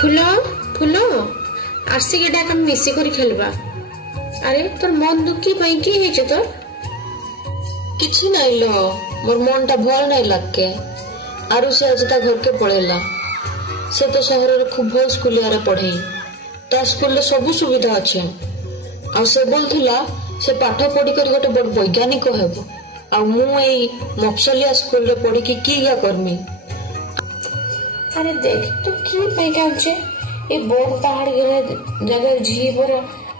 Full full आसिक डाक मिसिक खेलबा। अरे तोर मन दुखी पाई की है तोर? किछि नहीं लो, मोर मन टा भल नहीं लगे। आरु से आज ता घर के पड़ेला। से तो शहर रे खूब भल स्कूल रे पढ़े। ता स्कूल रे सब सुविधा अच्छे। आ से बोलथुला से पाठ पढ़ी कर गोटे बड़ वैज्ञानिक हेबो। आ मु एई मफसलिया स्कूल रे पढ़ी की किया करमी। अरे देख तू की पाई कांचे ए बड़ पहाड़ जगह झी पर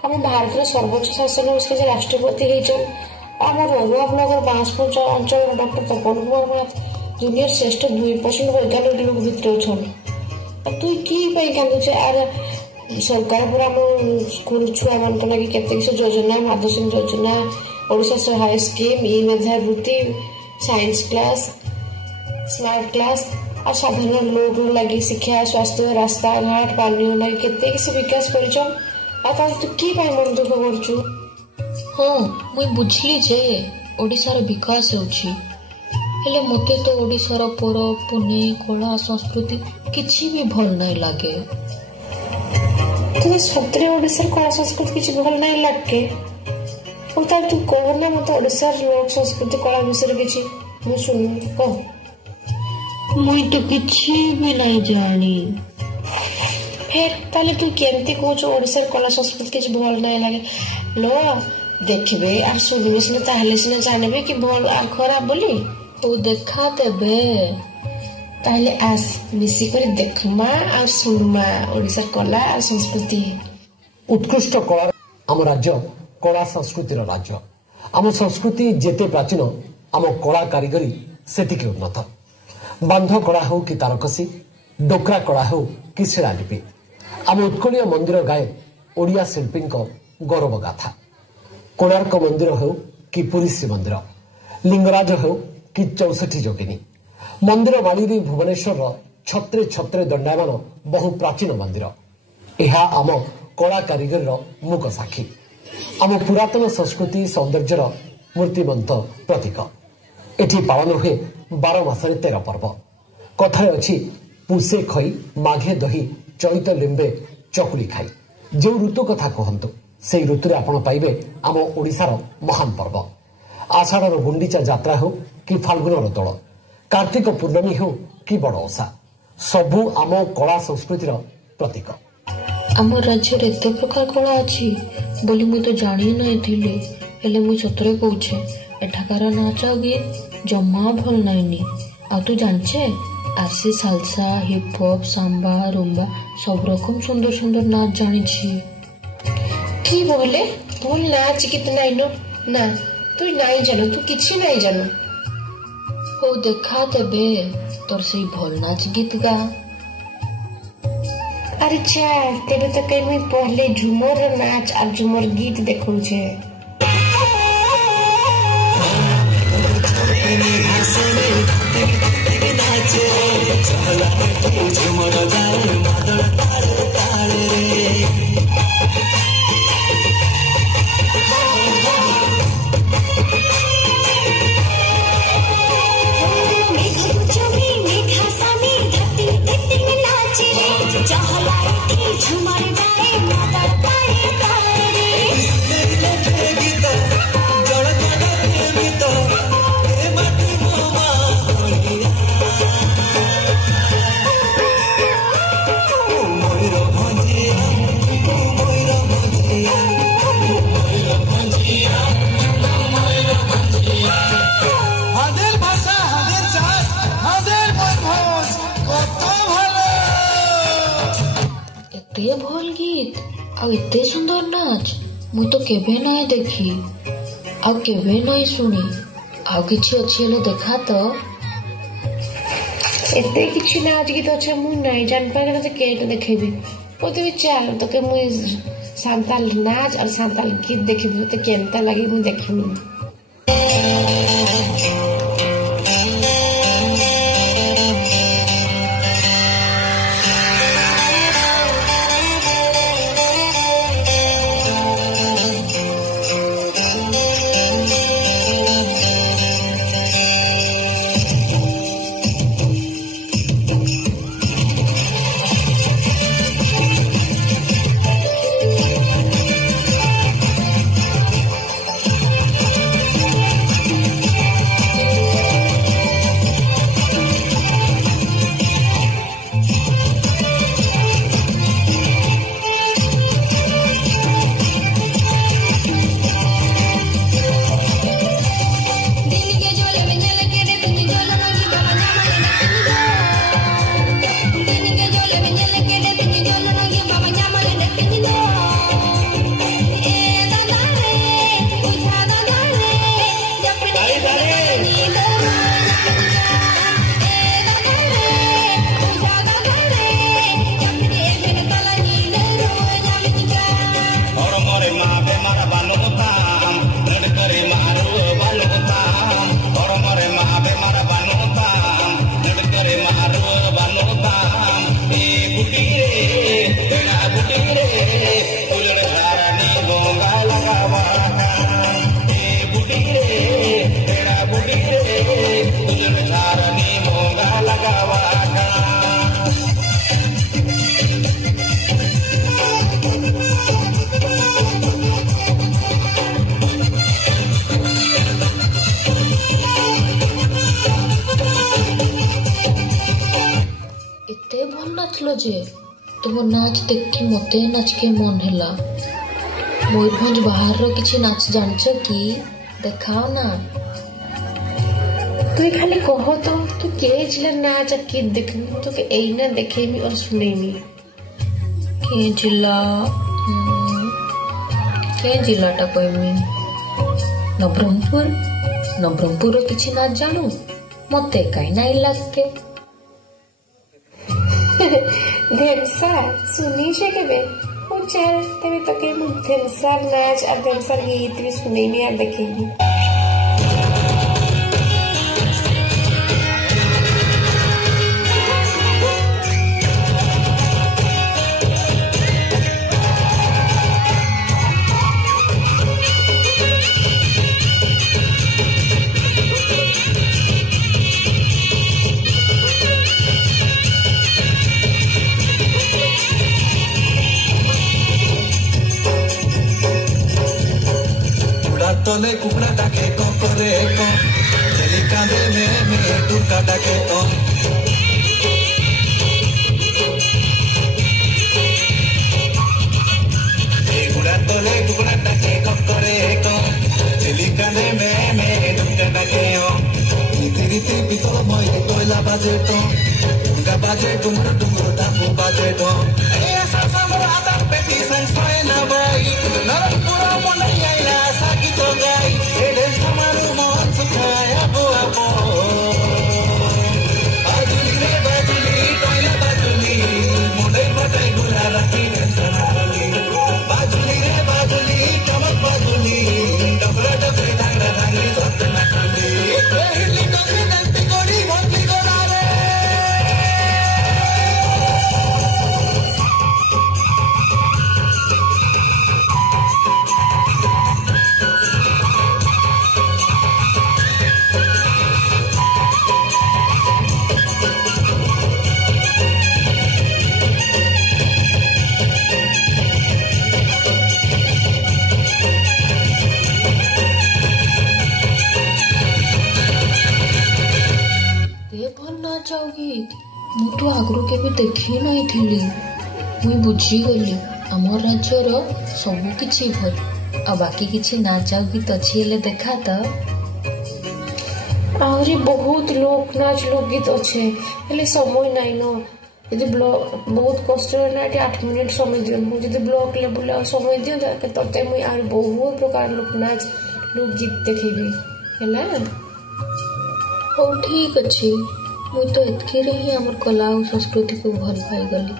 हम भारत रे सर्वोच्च शासन उसके जे राष्ट्रपति हेचन आमर रघुआ ब्लॉगर बांसपुर अंचल डॉक्टर तपन कुमार जूनियर श्रेष्ठ 2% वैज्ञानिक लोग भितर अछन। तू की पाई कांचे आर सरकार पूरा स्कूल छुआ मन लगी केते से योजना माधुसिंह योजना ओडिशा सहाय scheme e Medhabruti science class smart class और साधारण लोग लगी शिक्षा स्वास्थ्य रास्ता घाट पानी लगी केते से विकास करिछन। आ तू की पाई मन दुख करछु? हाँ मुई बुझली जे ओडिशा रे विकास होछि, हेले मते तो ओडिशा रो परब पुने कला संस्कृति किछि भी भल नहीं लागे। तू सतरे ओडिशा रे कला संस्कृति किछि भल नहीं लागे? ओ ता तू कहना मते ओडिशा रे लोक संस्कृति कला विषय किछि मु सुन कह। मुई तो किछि भी नहीं जानी। फिर ताले तू केमती कहछ ओडिशा रे कला संस्कृति किछि भल नहीं लागे? लो देखबे आर सुनबे सिने ताहले सिने जानबे कि भल आ खराब बोली। तो देखा देबे ताहले आस मिसी कर देखमा और सुनमा ओडिशा कला और संस्कृति। उत्कृष्ट कला आम राज्य कला संस्कृतिर राज्य। आम संस्कृति जेते प्राचीन आम कला कारीगरी सेतिके उन्नत। बांध कला हो कि तारकसी डोकरा कला हो कि शिलालिपि आम उत्कलीय मंदिर गाए ओडिया शिल्पी गौरव गाथा। कोणार्क मंदिर हो कि पुरी श्रीमंदिर लिंगराज हो कि 64 जोगिनी मंदिर माली भुवनेश्वर छत्रे छत्रे दंडायमान बहु प्राचीन मंदिर। यह आम कला कारीगर मुक साक्षी आम पुरातन संस्कृति सौंदर्यर मूर्तिमंत प्रतीक। एठी पालन हुए 12 मासरे 13 पर्व। कथारे अछि पुसे खई माघे दही चैत लिंबे चकुली खाई। जो ऋतु कथा कहतु से ऋतु आपण पाइबे आम ओडिशार महान पर्व। आषाढ़ गुंडीचा यात्रा हो कि फाल्गुनर दोल कार्तिक पूर्णमी हो कि बड़ ओषा सबू आम कला संस्कृतिर प्रतीक। आम राज्य रे एते प्रकार कला अछि बोली मु तो जानि नहीं थिले, हेले मु सतरे कहूछे एठाकार नाच गीत जम्मा भल नाइनी। आ तू जानछे आरसी salsa hip hop samba rumba सब रकम सुंदर सुंदर नाच जानी छी। की बोले तू नाच कितना इनो ना तू नहीं जानो तू किछि नहीं जानो। हो देखा देबे तोर से भल नाच गीत गा। अरे चल तेरे तो कहीं मैं पहले झूमर नाच और झूमर गीत देखूं छे। एते भल गीत आ एते सुंदर नाच मु तो केबे नहीं देखी आ केबे नहीं सुनी। आ किछि अछि हेले देखा तो एते किछि नाच गीत अछि मु नहीं जान पागे त केट देखेबी। ओ तो चल तो के मु सांताल नाच और सांताल गीत देखबी त केनता लागि मु देखिबी। ଭଲ ନାଚିଲ ଯେ ତୁମ ନାଚ ଦେଖି ମତେ ନାଚିକେ ମନ ହେଲା। ମୟୂରଭଞ୍ଜ ବାହାରର କିଛି ନାଚ ଜାଣିଛ କି? देखाओ ना। तू खाली कहो तो तू के जिला नाच की देख तो के एई ना देखेमी और सुनेमी। के जिलाटा कहमी नवरंगपुर नवरंगपुर किछि नाच जानू मते काई नाई लागके। धेमसा सुनी छे केबे ओ चल तबे तो के मुझे धेमसा नाच और धेमसा गीत भी सुनेमी और देखेगी। तले कुकड़ा डाके करे चली कांदे में टुका डाके गुड़ा तले कुकड़ा डाके करे चली कांदे में टुका डाके रीति रीति पितल मई कोयला बाजे टुका बाजे डुंगर डुंगर तापू बाजे ऐसा समर आता पेटी संस्था ना भाई नरक पूरा मनैया साकी तो गाई एडे हमारे मन सुखाया बुआ पो बाजुली रे बाजुली टोइला बाजुली मुंडे बटाई गुला रखी टेंशन बाजुली रे बाजुली चमक बाजुली डबरा डबरी धांगरा धांगरी सत्य नकली हिली टोली नंती कोड़ी भक्ति कोड़ा रे। ମୁଁ ତ ଆଗରୁ କେବେ ଦେଖି ନାହିଁ ଥିଲି। ମୁଇଁ ବୁଝିଗଲି ଆମ ରାଜ୍ୟର ସବୁ କିଛି ଭଲ ଆଉ ବାକି କିଛି ନାଚ ଆଉ ଗୀତ ଅଛି ହେଲେ ଦେଖା ତ। ଆହୁରି ବହୁତ ଲୋକ ନାଚ ଲୋକ ଗୀତ ଅଛେ ହେଲେ ସମୟ ନାଇଁ ନ ଯଦି ବହୁତ କଷ୍ଟ ନା ଏଠି 8 ମିନିଟ୍ ସମୟ ଦିଅ ମୁଁ ଯଦି ବ୍ଲକ ଲେବୁଲ ଆଉ ସମୟ ଦିଅ ତତେ ମୁଇଁ ଆହୁରି ବହୁତ ପ୍ରକାର ଲୋକ ନାଚ ଲୋକ ଗୀତ ଦେଖେଇବି ହେଲା। ହଉ ଠିକ ଅଛି मुई तो एतकिरे ही आमर कला और संस्कृति को भल पाईगली।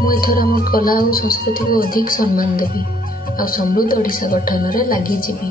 मु एथर आमर कला और संस्कृति को अधिक सम्मान देवी और समृद्ध ओडिशा गठन रे लागि जीवी।